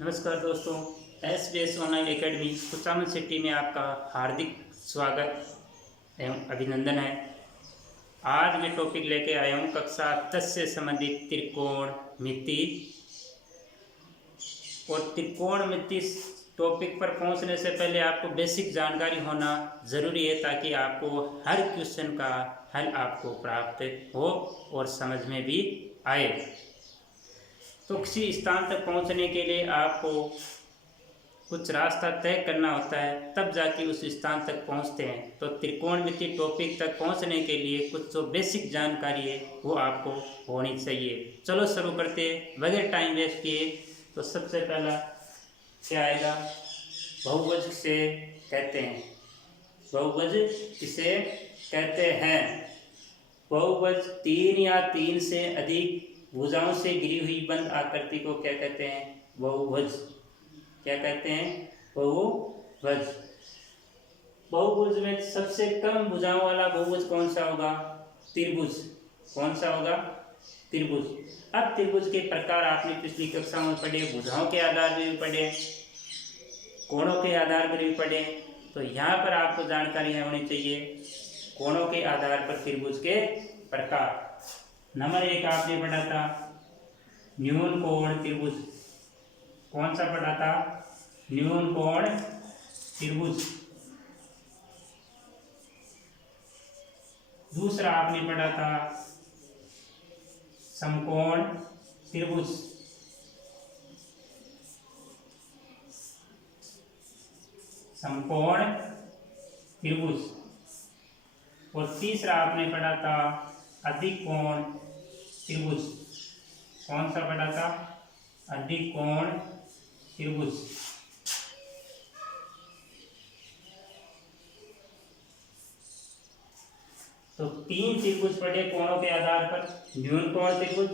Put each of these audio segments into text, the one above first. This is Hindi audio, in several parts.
नमस्कार दोस्तों, SBS online academy Kuchaman city में आपका हार्दिक स्वागत एवं अभिनंदन है। आज मैं टॉपिक लेके आया हूँ कक्षा 10 से संबंधित त्रिकोणमिति। और त्रिकोणमिति टॉपिक पर पहुँचने से पहले आपको बेसिक जानकारी होना ज़रूरी है ताकि आपको हर क्वेश्चन का हल आपको प्राप्त हो और समझ में भी आए। तो किसी स्थान तक पहुंचने के लिए आपको कुछ रास्ता तय करना होता है, तब जाके उस स्थान तक पहुंचते हैं। तो त्रिकोणमिति टॉपिक तक पहुंचने के लिए कुछ जो बेसिक जानकारी है वो आपको होनी चाहिए। चलो शुरू करते हैं बगैर टाइम वेस्ट किए। तो सबसे पहला क्या आएगा? बहुभुज किसे कहते हैं? बहुभुज किसे कहते हैं? बहुभुज 3 या 3 से अधिक भुजाओं से घिरी हुई बंद आकृति को क्या कहते हैं? बहुभुज। क्या कहते हैं? बहुभुज। बहुभुज में सबसे कम भुजाओं वाला बहुभुज कौन सा होगा? त्रिभुज। कौन सा होगा? त्रिभुज। अब त्रिभुज के प्रकार आपने पिछली कक्षा में पढ़े, भुजाओं के आधार पर भी पढ़े, कोणों के आधार पर भी पढ़े। तो यहाँ पर आपको जानकारी होनी चाहिए कोणों के आधार पर त्रिभुज के प्रकार। नंबर 1 आपने पढ़ा था न्यून कोण त्रिभुज। कौन सा पढ़ा था? न्यून कोण त्रिभुज। दूसरा आपने पढ़ा था समकोण त्रिभुज। समकोण त्रिभुज। और तीसरा आपने पढ़ा था अधिकोण त्रिभुज। कौन सा पढ़ा था? अधिकोण त्रिभुज। तो 3 त्रिभुज पढ़े कोणों के आधार पर, न्यून कोण त्रिभुज,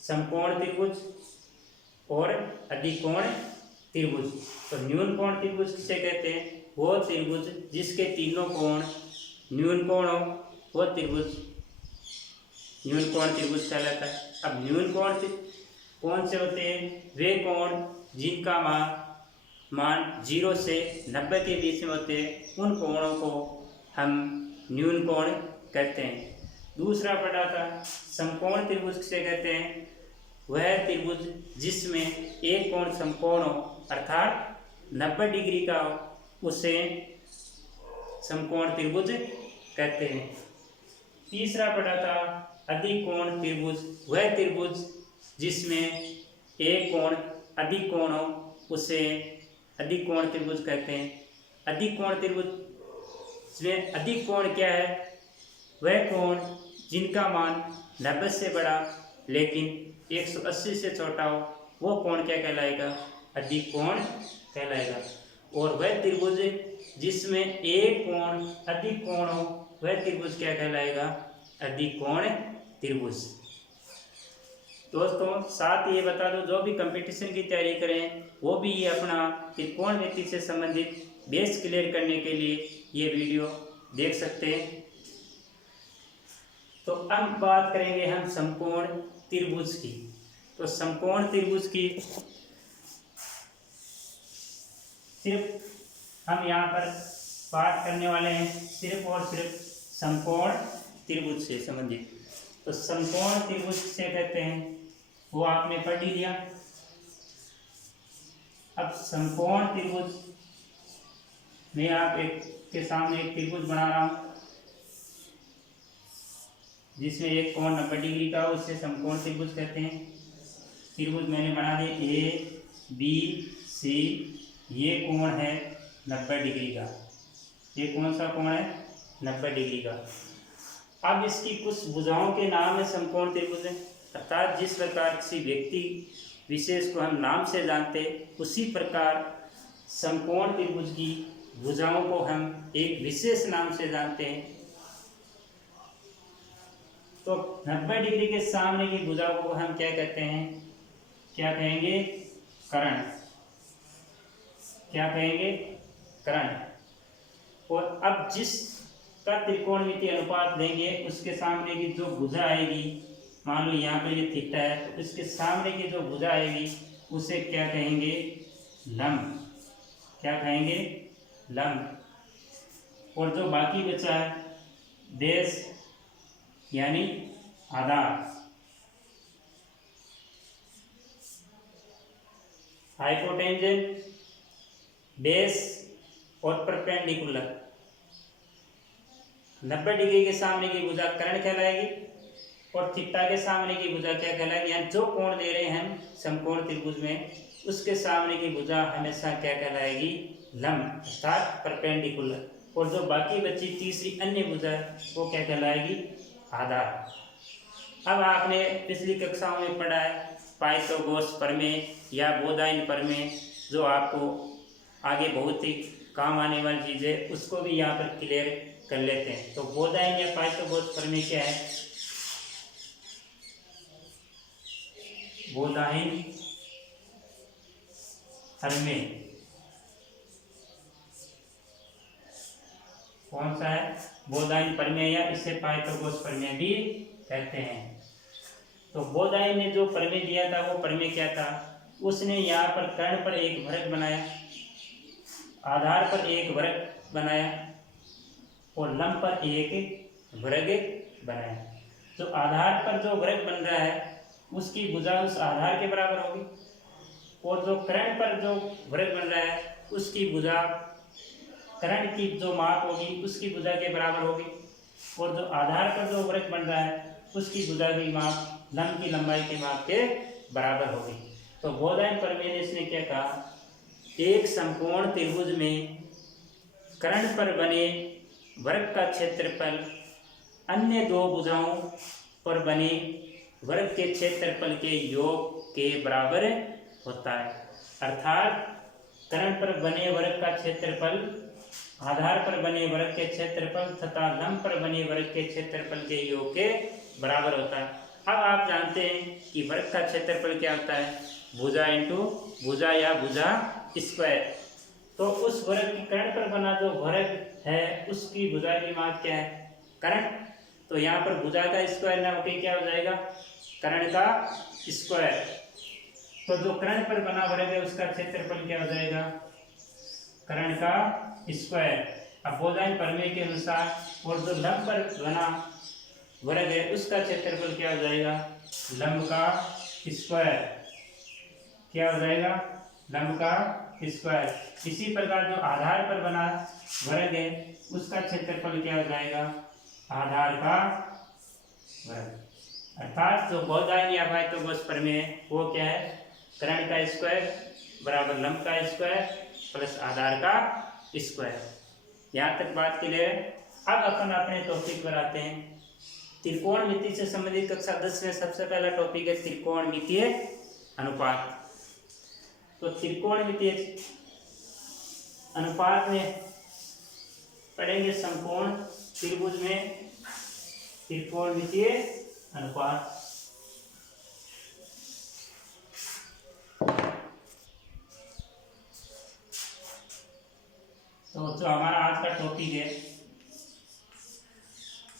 समकोण त्रिभुज और अधिकोण त्रिभुज। तो न्यून कोण त्रिभुज किसे कहते हैं? वो त्रिभुज जिसके तीनों कोण न्यून कोण हो, वो त्रिभुज न्यून कोण त्रिभुज कहलाता है। अब न्यून कोण कौन से होते हैं? वे कोण जिनका मान 0 से 90 के बीच में होते हैं, उन कोणों को हम न्यून कोण कहते हैं। दूसरा पढ़ा था समकोण त्रिभुज किसे कहते हैं? वह त्रिभुज जिसमें एक कोण समकोण हो अर्थात 90 डिग्री का हो, उसे समकोण त्रिभुज कहते हैं। तीसरा पढ़ा था अधिकोण त्रिभुज। वह त्रिभुज जिसमें एक कोण अधिकोण हो, उसे अधिकोण त्रिभुज कहते हैं। अधिकोण त्रिभुज में अधिकोण क्या है? वह कोण जिनका मान 90 से बड़ा लेकिन 180 से छोटा हो, वो कोण क्या कहलाएगा? अधिकोण कहलाएगा। और वह त्रिभुज जिसमें एक कोण अधिकोण हो, वह त्रिभुज क्या कहलाएगा? अधिकोण त्रिभुज। दोस्तों साथ ये बता दो, जो भी कंपटीशन की तैयारी करें वो भी ये अपना त्रिकोणमिति से संबंधित बेस क्लियर करने के लिए ये वीडियो देख सकते हैं। तो अब बात करेंगे हम समकोण त्रिभुज की। तो समकोण त्रिभुज की सिर्फ हम यहाँ पर बात करने वाले हैं सिर्फ और सिर्फ समकोण त्रिभुज से संबंधित। तो समकोण त्रिभुज से कहते हैं वो आपने पढ़ ही लिया। अब समकोण त्रिभुज में आप के सामने एक त्रिभुज बना रहा हूं जिसमें एक कोण 90 डिग्री का हो, उससे समकोण त्रिभुज कहते हैं। त्रिभुज मैंने बना दिए ABC। ये कोण है 90 डिग्री का। ये कौन सा कोण है? 90 डिग्री का। अब इसकी कुछ भुजाओं के नाम है समकोण त्रिभुज है, अर्थात जिस प्रकार किसी व्यक्ति विशेष को हम नाम से जानते उसी प्रकार समकोण त्रिभुज की भुजाओं को हम एक विशेष नाम से जानते हैं। तो 90 डिग्री के सामने की भुजाओं को हम क्या कहते हैं? क्या कहेंगे? कर्ण। क्या कहेंगे? कर्ण। और अब जिस का त्रिकोणमिति अनुपात देंगे उसके सामने की जो भुजा आएगी, मान लो यहाँ पर ये थीटा है, तो इसके सामने की जो भुजा आएगी उसे क्या कहेंगे? लंब। क्या कहेंगे? लंब। और जो बाकी बचा है बेस यानी आधार, हाइपोटेंजेंट, बेस और परपेंडिकुलर। 90 डिग्री के सामने की भुजा कर्ण कहलाएगी और थीटा के सामने की भुजा क्या कहलाएगी? यानी जो कोण दे रहे हैं हम समकोण त्रिभुज में, उसके सामने की भुजा हमेशा क्या कहलाएगी? लंब अर्थात परपेंडिकुलर। और जो बाकी बची तीसरी अन्य भुजा वो क्या कहलाएगी? आधार। अब आपने पिछली कक्षाओं में पढ़ा है पाइथागोरस प्रमेय या बोधायन प्रमेय, जो आपको आगे बहुत ही काम आने वाली चीज़ है, उसको भी यहाँ पर क्लियर कर लेते हैं। तो बोधायन या पाइथागोरस प्रमेय क्या है? बोधायन प्रमेय कौन सा है? बोधायन प्रमेय या इसे पाइथागोरस प्रमेय भी कहते हैं। तो बोधायन ने जो प्रमेय दिया था वो प्रमेय क्या था? उसने यहाँ पर कर्ण पर एक वृत्त बनाया, आधार पर एक वृत्त बनाया और लंब पर एक वृत्त बनाया। जो आधार पर जो वृत्त बन रहा है उसकी भुजा उस आधार के बराबर होगी और जो कर्ण पर जो वृत्त बन रहा है उसकी भुजा कर्ण की जो माप होगी उसकी भुजा के बराबर होगी और जो आधार पर जो वृत्त बन रहा है उसकी भुजा की माप लंब की लंबाई के माप के बराबर होगी। तो बोधायन प्रमेय ने इसने क्या कहा? एक समकोण त्रिभुज में कर्ण पर बने वृत्त का क्षेत्रफल अन्य दो भुजाओं पर बने वृत्त के क्षेत्रफल के योग के बराबर होता है। अर्थात कर्ण पर बने वृत्त का क्षेत्रफल आधार पर बने वृत्त के क्षेत्रफल तथा लंब पर बने वृत्त के क्षेत्रफल के योग के बराबर होता है। अब आप जानते हैं कि वृत्त का क्षेत्रफल क्या होता है? भुजा इंटू भुजा या भुजा स्क्वायर। तो उस वृत्त की कर्ण पर बना जो वृत्त है उसकी भुजा की माप क्या है? कर्ण। तो यहाँ पर भुजा का स्क्वायर ना होकर क्या हो जाएगा? कर्ण का स्क्वायर। तो जो कर्ण पर बना वृत्त है उसका क्षेत्रफल क्या हो जाएगा? कर्ण का स्क्वायर। अब बोधायन प्रमेय के अनुसार और जो लंब पर बना वृत्त है उसका क्षेत्रफल क्या हो जाएगा? लंब का स्क्वायर। क्या हो जाएगा? लंब का स्क्वायर। इसी प्रकार जो आधार पर बना वृत्त है उसका क्षेत्रफल क्या हो जाएगा? आधार का वृत्त। अर्थात जो बोधायन या पाइथागोरस प्रमेय है वो क्या है? कर्ण का स्क्वायर बराबर लंब का स्क्वायर प्लस आधार का स्क्वायर। यहाँ तक बात क्लियर है। अब अपन अपने टॉपिक पर आते हैं। त्रिकोणमिति से संबंधित कक्षा 10 में सबसे पहला टॉपिक है त्रिकोणमितीय अनुपात। तो त्रिकोणमितीय अनुपात में पढ़ेंगे समकोण त्रिभुज में त्रिकोणमितीय अनुपात। तो जो हमारा आज का टॉपिक है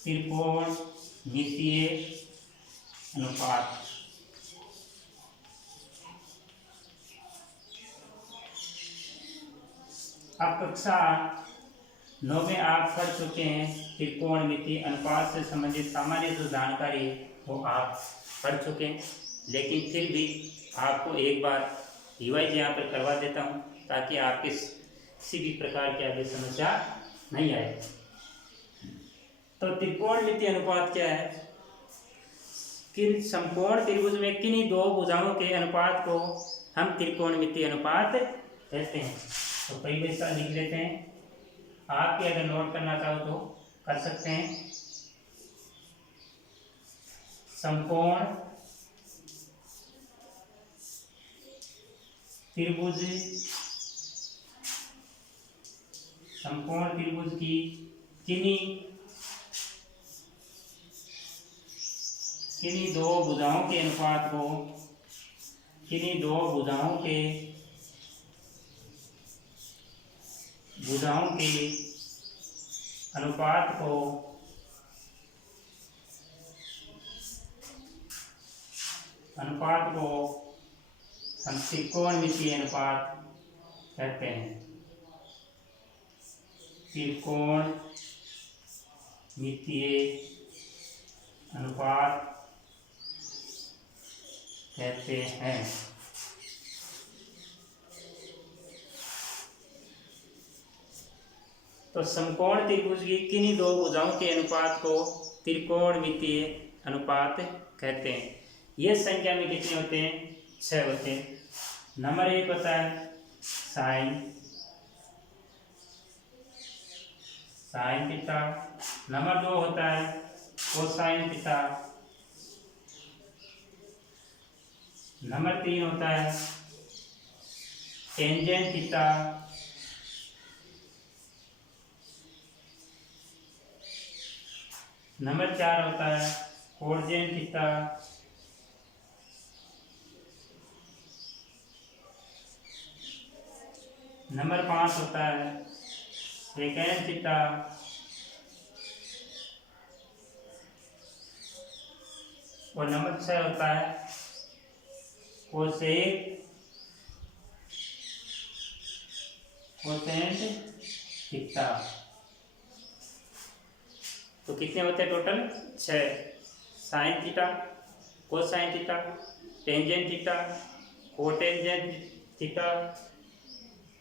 त्रिकोणमितीय अनुपात। अब कक्षा 9 में आप पढ़ चुके हैं त्रिकोणमितीय अनुपात से संबंधित सामान्य जो जानकारी है वो आप पढ़ चुके हैं, लेकिन फिर भी आपको एक बार रिवाइज यहाँ पर करवा देता हूँ ताकि आपके किसी भी प्रकार की आगे समस्या नहीं आए। तो त्रिकोणमितीय अनुपात क्या है? कि समकोण त्रिभुज में किन्हीं दो भुजाओं के अनुपात को हम त्रिकोणमितीय अनुपात कहते हैं। तो पहले सा लिख लेते हैं, आपके अगर नोट करना चाहो तो कर सकते हैं। समकोण त्रिभुज, समकोण त्रिभुज की किन्हीं दो भुजाओं के अनुपात को, किन्हीं दो भुजाओं के अनुपात को हम त्रिकोणमितीय अनुपात कहते हैं। त्रिकोणमितीय अनुपात कहते हैं। तो समकोण त्रिभुज की किन्हीं दो भुजाओं के अनुपात को त्रिकोणमितीय अनुपात कहते हैं। ये संख्या में कितने होते हैं? 6 होते हैं। नंबर 1 होता है साइन थीटा। नंबर 2 होता है कोसाइन थीटा। नंबर 3 होता है टेंजेंट थीटा। नंबर 4 होता है कोजेंट थीटा। नंबर 5 होता है सेकेंड थीटा। और नंबर 6 होता है कोसेंट थीटा। तो कितने होते हैं total? 6। Sine theta, cosine theta, tangent theta, cotangent theta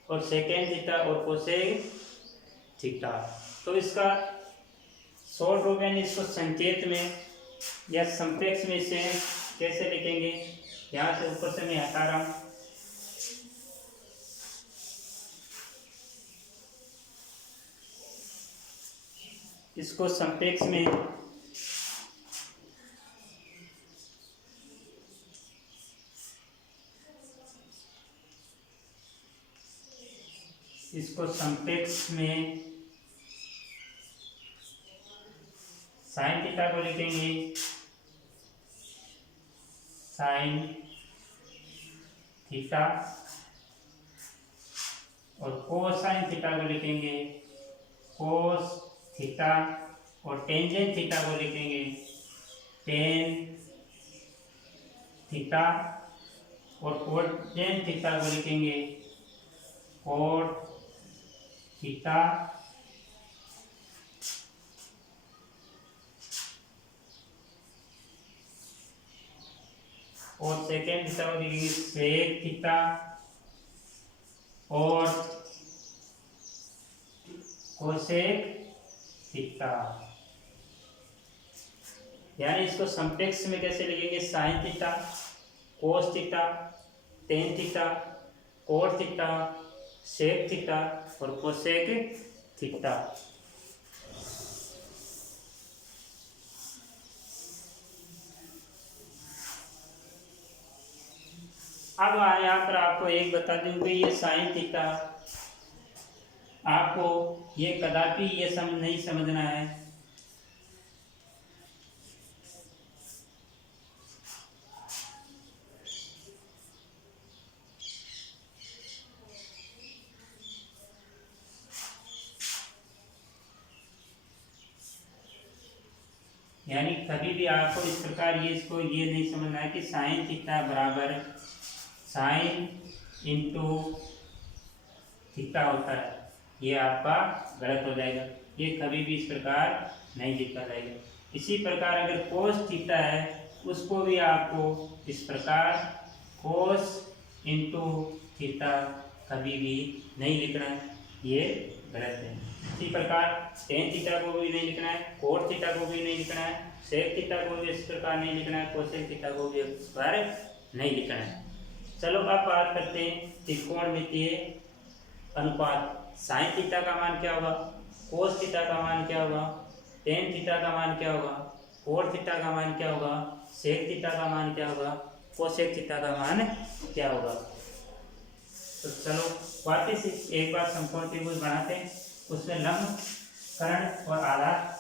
और सेकेंड थीटा और कोसेक थीटा। तो इसका शॉर्ट रूप यानी इसको संकेत में या संप्रेक्ष में इसे कैसे लिखेंगे? यहाँ से ऊपर से मैं हटा रहा हूँ। इसको संप्रेक्ष में साइन थीटा को लिखेंगे साइन थीटा और कोसाइन थीटा को लिखेंगे कोस थीटा और टेंजेंट थीटा को लिखेंगे टेन थीटा और कोटेंजेंट थीटा को लिखेंगे कोट थीटा और सेकेंड थीटा को लिखेंगे सेक थीटा और कोसेक थीटा। यानी इसको संप्रेक्ष में कैसे लिखेंगे? Sine theta, cos theta, tan theta, cot theta, sec theta और कोसेक थीटा। अब यहाँ पर आपको एक बता दूं कि ये साइन थीटा आपको ये कदापि ये नहीं समझना है यानी कभी भी आपको इस प्रकार इसको ये नहीं समझना है कि साइन थीटा बराबर साइन इंटू थीटा होता है। ये आपका गलत हो जाएगा। ये कभी भी इस प्रकार नहीं लिखा जाएगा। इसी प्रकार अगर कोस थीटा है उसको भी आपको इस प्रकार कोस इंटू थीटा कभी भी नहीं लिखना है, ये गलत है। इसी प्रकार टेन थीटा को भी नहीं लिखना है, कोट थीटा को भी नहीं लिखना है, सेक थीटा को भी इस प्रकार नहीं लिखना है, कोसेक थीटा को भी इस प्रकार नहीं लिखना है। चलो अब बात करते हैं त्रिकोणमितीय अनुपात। साइन थीटा का मान क्या होगा, कोस थीटा का मान क्या होगा, टेन थीटा का मान क्या होगा, कोट थीटा का मान क्या होगा, सेक थीटा का मान क्या होगा, कोसेक थीटा का मान क्या होगा। तो चलो वापिस एक बार समकोण त्रिभुज बनाते हैं, उसमें लंब कर्ण और आधार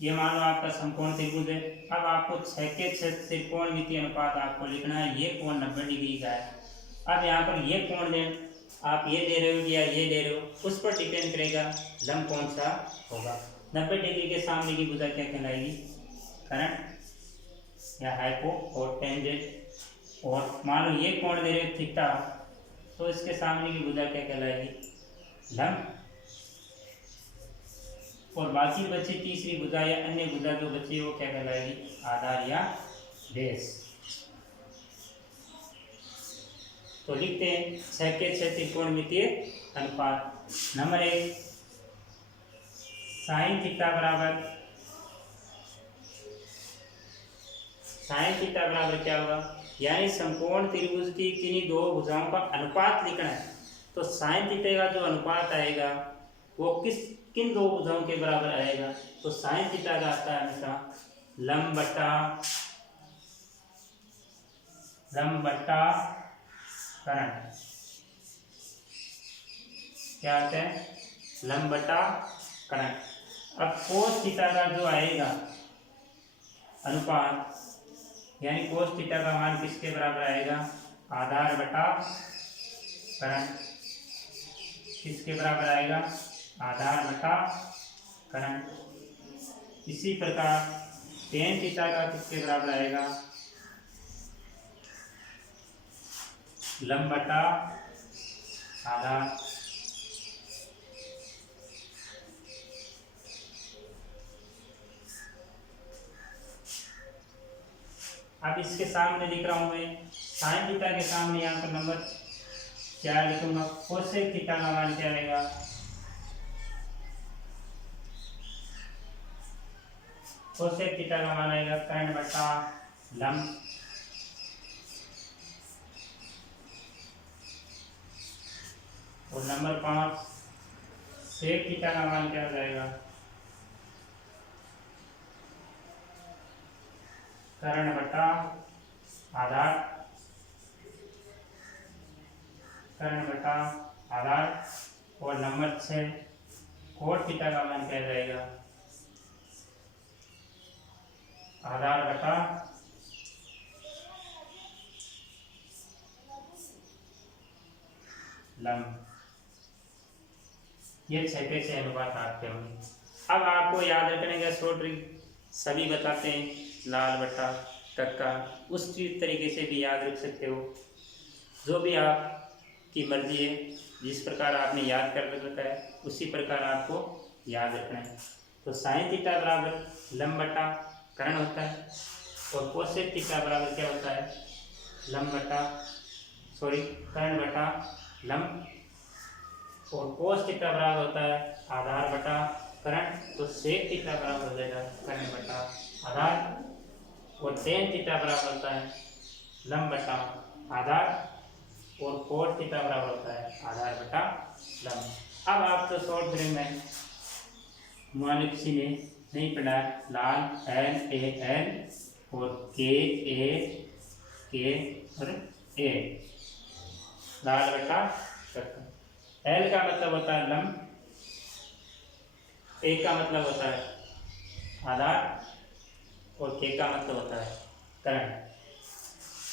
ये मान लो आपका समकोण त्रिभुज है। अब आपको 6 के 6 त्रिकोणमितीय अनुपात आपको लिखना है। ये कोण 90 डिग्री का है। अब यहाँ पर ये कोण ले, आप ये दे रहे हो या ये दे रहे हो, उस पर डिपेंड करेगा लंब कौन सा होगा। 90 डिग्री के सामने की भुजा क्या कहलाएगी? करण या हाइपो और टेंजेंट। और मान लो ये कोण दे रहे हो थीटा, तो इसके सामने की भुजा क्या कहलाएगी? लंब। और बाकी बची तीसरी भुजा या अन्य भुजा जो बची वो क्या कहलाएगी? आधार या बेस। तो लिखते हैं 6 के 6 त्रिकोणमितीय अनुपात। नंबर 1, साइन थीटा बराबर क्या होगा? यानी समकोण त्रिभुज की किन्हीं दो भुजाओं का अनुपात लिखना है, तो साइन थीटा का जो अनुपात आएगा वो किन दो भुजाओं के बराबर आएगा? तो साइन थीटा का आता है हमेशा लंब बटा करण। क्या आता है? लंब बटा करण। अब कोस थीटा का जो आएगा अनुपात, यानी कोस थीटा का मान किसके बराबर आएगा? आधार बटा करण। किसके बराबर आएगा? आधार बटा करण। इसी प्रकार टेन थीटा का किसके बराबर आएगा? लंब बटा आधार। अब इसके सामने लिख रहा हूं मैं साइन थीटा के सामने यहाँ पर नंबर 4 लिखूंगा। कोसेक थीटा का मान क्या रहेगा? कोसेक थीटा का मान आएगा कर्ण बटा लंब। और नंबर 5 सेक थीटा का मान क्या हो जाएगा? कर्ण बटा आधार। कर्ण बटा आधार। और नंबर 6 कोट थीटा का मान क्या जाएगा? आधार बटा लंब। ये 6 पे 6 अनुपात आपके होंगे। अब आपको याद रखने का शॉर्ट ट्रिक सभी बताते हैं, लाल बटा टक्का, उस तरीके से भी याद रख सकते हो। जो भी आपकी मर्जी है, जिस प्रकार आपने याद कर रखा है उसी प्रकार आपको याद रखना है। तो साइन थीटा बराबर लंब बटा कर्ण होता है, और कोसेक थीटा बराबर क्या होता है? कर्ण बटा लंब। और कोस थीटा बराबर होता है आधार बटा कर्ण। तो सेक थीटा बराबर हो जाएगा कर्ण बटा आधार। और टेन थीटा बराबर होता है लंब बटा आधार। और कोट थीटा बराबर होता है आधार बटा लंब। अब आप तो शॉर्ट ब्रेक में मान लो किसी ने नहीं पढ़ा, लाल LAL और K और A, लाल बटा टक्का। L का मतलब होता है लंब, A का मतलब होता है आधार, और K का मतलब होता है कर्ण।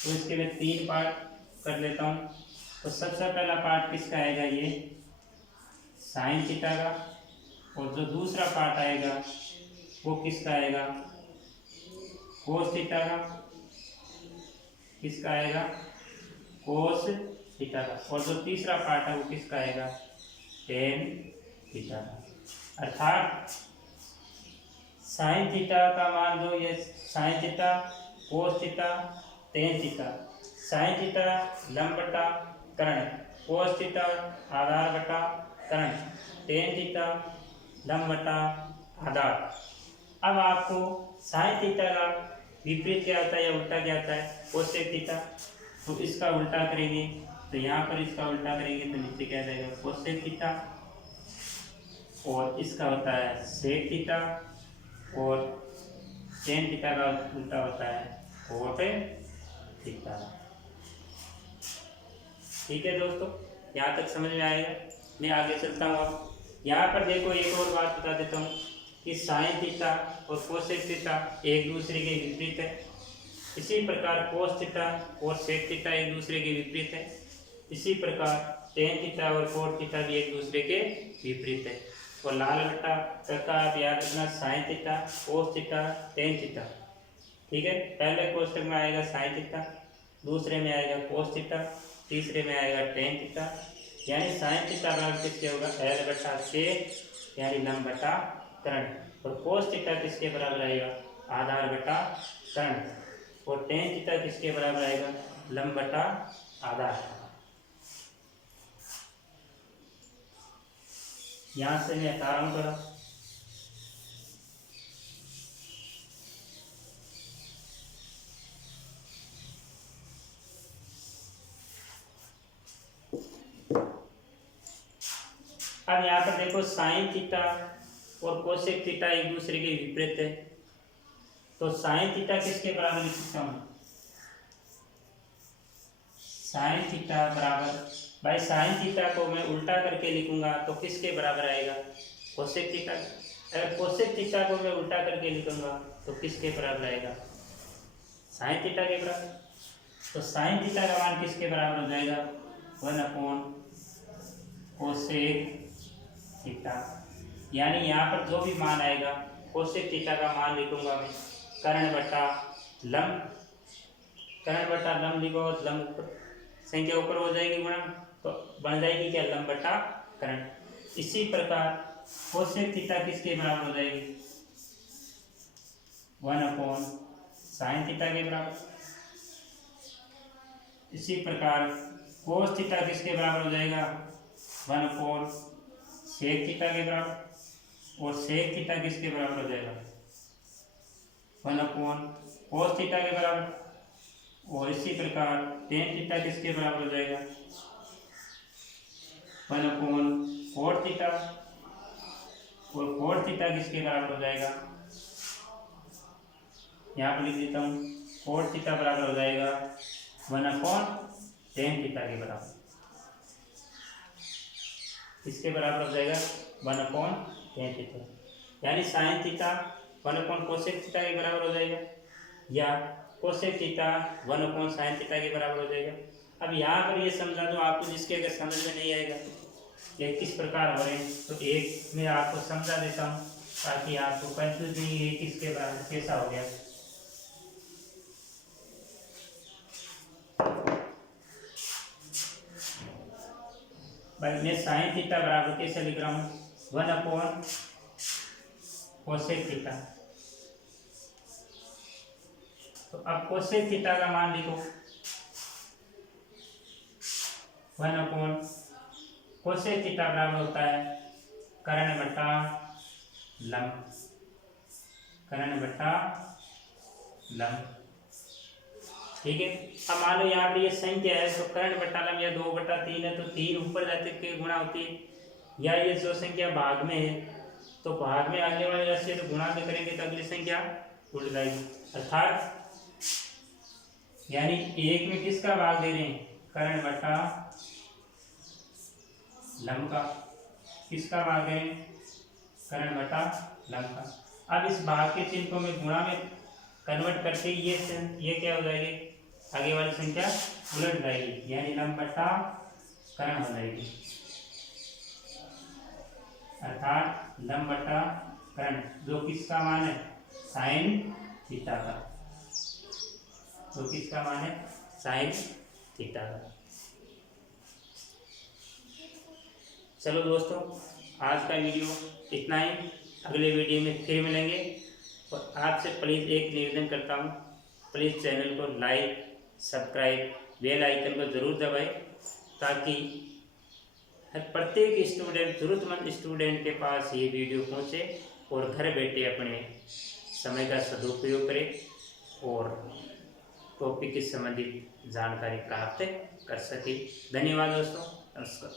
तो इसके मैं 3 पार्ट कर लेता हूँ। तो सबसे पहला पार्ट किसका आएगा? ये साइन थीटा का। और जो दूसरा पार्ट आएगा वो किसका आएगा? कोस थीटा का। किसका आएगा? कोस थीटा का। और जो तीसरा पार्ट है वो किसका आएगा? टेन थीटा का। अर्थात साइन थीटा का मान जो ये sign theta, cos theta, tan theta. Sine theta लंब बटा कर्ण, कोस थीटा आधार बटा कर्ण, टेन थीटा लंब बटा आधार। अब आपको साइन थीटा का विपरीत क्या आता है या उल्टा क्या आता है? Cosec theta. तो इसका उल्टा करेंगे, तो यहाँ पर इसका उल्टा करेंगे तो नीचे क्या जाएगा? Cosec theta. और इसका होता है सेक थीटा। और टेन थीटा का उल्टा होता है कोट थीटा। ठीक है दोस्तों, यहाँ तक समझ में आएगा। मैं आगे चलता हूँ। अब यहाँ पर देखो एक और बात बता देता हूँ कि साइन थीटा और कोसेक थीटा एक दूसरे के विपरीत है। इसी प्रकार कोस थीटा और सेक थीटा एक दूसरे के विपरीत है। इसी प्रकार टेन थीटा और कोट थीटा भी एक दूसरे के विपरीत है। और लाल बट्टा का आप याद रखना sign theta, cos theta, tan theta. ठीक है, पहले कोष्टक में आएगा साइन थीटा, दूसरे में आएगा कोस थीटा, तीसरे में आएगा टेन थीटा। यानी साइन थीटा बराबर किसके होगा, एल बटा सेक यानी लंब बटा कर्ण। और कोस थीटा किसके बराबर आएगा, आधार बटा कर्ण। और टेन थीटा किसके बराबर आएगा, लंब बटा आधार। यहां से मैं हटा रहा हूं थोड़ा। अब यहाँ पर देखो साइन थीटा और कोसेक थीटा एक दूसरे के विपरीत है, तो साइन थीटा किसके बराबर लिख सकता हूँ, साइन थीटा बराबर, भाई साइन थीटा को मैं उल्टा करके लिखूंगा तो किसके बराबर आएगा, कोसेक थीटा। अगर कोसेक थीटा को मैं उल्टा करके लिखूंगा तो किसके बराबर आएगा, साइन थीटा के बराबर। तो साइन थीटा का मान किसके बराबर हो जाएगा, 1 कोसेक थीटा। यानी यहाँ पर जो भी मान आएगा कोसेक थीटा का मान लिखूंगा मैं कर्ण बटा लंब, कर्ण बटा लंब लिखो, लंब संख्या ऊपर हो जाएगी गुणा, तो बन जाएगी क्या, लंब बटा कर्ण। इसी प्रकार कोसेक थीटा किसके बराबर हो जाएगी, 1 साइन थीटा के बराबर। इसी प्रकार कोस थीटा किसके बराबर हो जाएगा, 1 सेक थीटा के बराबर। और सेक थीटा किसके बराबर हो जाएगा, 1 कोस थीटा के बराबर। और इसी प्रकार टेन थीटा किसके बराबर हो जाएगा, 1 कोट थीटा। और कोट थीटा किसके बराबर हो जाएगा, यहाँ पर लिख देता हूँ, कोट थीटा बराबर हो जाएगा 1/टेन थीटा के बराबर। इसके बराबर हो जाएगा 1/टेन थीटा। यानी साइन थीटा 1/कोसेक थीटा के बराबर हो जाएगा, या कोसेक थीटा 1/साइन थीटा के बराबर हो जाएगा। अब यहाँ पर ये समझा दो आपको, जिसके अगर समझ में नहीं आएगा ये किस प्रकार हो रहे हैं, तो एक मैं आपको समझा देता हूँ ताकि आपको कंफ्यूज नहीं है किसके बराबर कैसा हो गया। भाई मैं साइन थीटा बराबर कैसे लिख रहा हूँ, 1/कोसेक थीटा। तो अब कोसेक थीटा का मान लिखो, 1/कोसेक थीटा बराबर होता है कर्ण बटा लंब, कर्ण बटा लंब। ठीक है, अब मान लो यहाँ पे ये संख्या है तो कर्ण बटा लंब या 2/3 है तो 3 ऊपर जाते के गुणा होती है, या ये जो संख्या भाग में है तो भाग में आने वाले राशि तो गुणा में करेंगे तो अगली संख्या उल्ट जाएगी। अर्थात यानी एक में किसका भाग दे रहे हैं, कर्ण बटा लंब का। किसका भाग है, कर्ण बटा लंब का। अब इस भाग के चिन्ह को मैं गुणा में कन्वर्ट करके ये क्या हो जाएगी, आगे वाली संख्या उलट जाएगी, यानी लंब बटा कर्ण हो जाएगी। अर्थात लंब बटा कर्ण जो किसका मान है, साइन थीटा का, तो किसका मान है, साइन थीटा का। चलो दोस्तों, आज का वीडियो इतना ही, अगले वीडियो में फिर मिलेंगे। और आपसे प्लीज़ एक निवेदन करता हूँ, प्लीज़ चैनल को लाइक, सब्सक्राइब, बेल आइकन को ज़रूर दबाएं ताकि प्रत्येक स्टूडेंट, ज़रूरतमंद स्टूडेंट के पास ये वीडियो पहुँचे और घर बैठे अपने समय का सदुपयोग करें और टॉपिक के संबंधित जानकारी प्राप्त कर सके। धन्यवाद दोस्तों, नमस्कार।